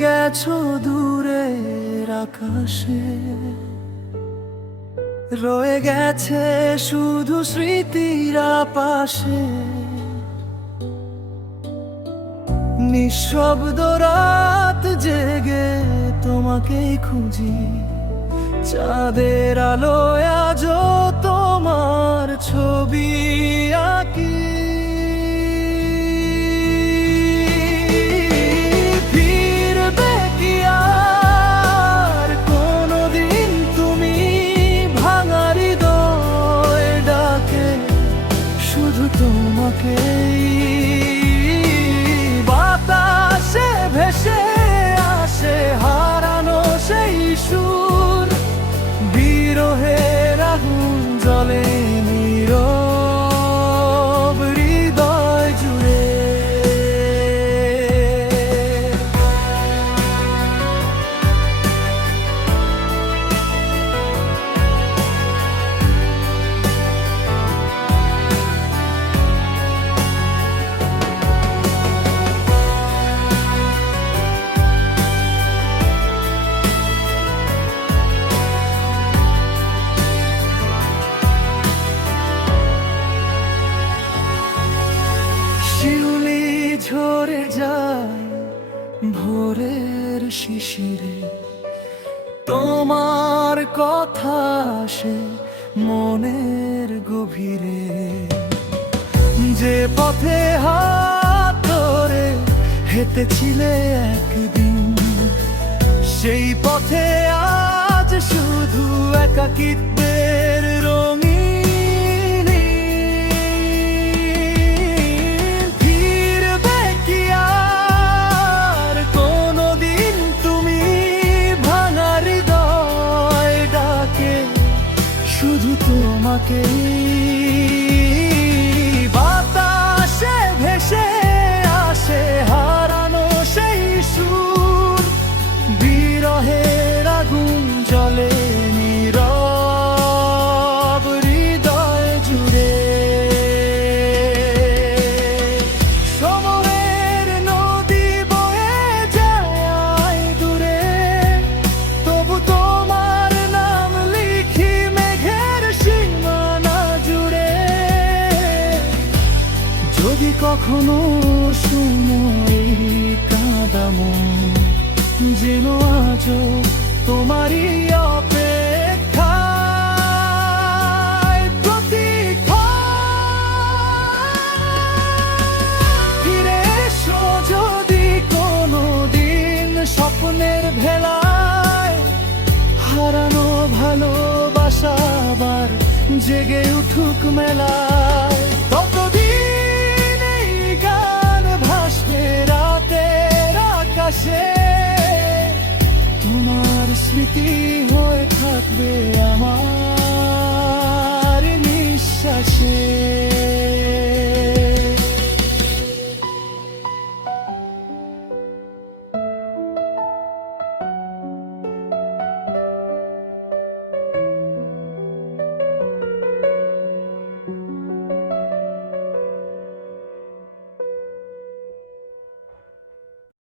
গেছো দূরের আকাশে, রয়ে গেছে শুধু স্মৃতিরা পাশে। নিঃশব্দ রাত জেগে তোমাকেই খুঁজি, চাঁদের আলোয় আজও তোমার ছবি আঁকি। ফিরবে কি আর কোনোদিন তুমি, ভাঙা হৃদয় ডাকে শুধু তোমাকেই। বাতাসে ভেসে আসে হারানো সেই সুর, বিরহের আগুন জ্বলে নীরব হৃদয় জুড়ে। শিউলি ঝরে যায় ভোরের শিশিরে, তোমার কথা আসে মনের গভীরে। যে পথে হাত ধরে হেঁটেছিলে একদিন, সেই পথে আজ শুধু একাকিত্বের রঙিন। ফিরবে কি আর কোনোদিন তুমি, ভাঙা হৃদয় ডাকে শুধু তোমাকেই। বাতাসে ভেসে আসে হারানো সেই সুর, বিরহের আগুন জ্বলে নীরব হৃদয় জুড়ে। সময়ের নদী বয়ে যায় দূরে, তবু তোমার নাম লিখি মেঘের সীমানা জুড়ে। যদি কখনো শুনো এই কাঁদামো, যেন আজও তোমারই অপেক্ষায় প্রতীক্ষায়। ফিরে এসো যদি কোনোদিন স্বপ্নের ভেলায়, হারানো ভালোবাসা আবার জেগে উঠুক মেলায়। ততদিন এই গান ভাসবে রাতের আকাশে, তোমার স্মৃতি হয়ে থাকবে আমার নিঃশ্বাসে।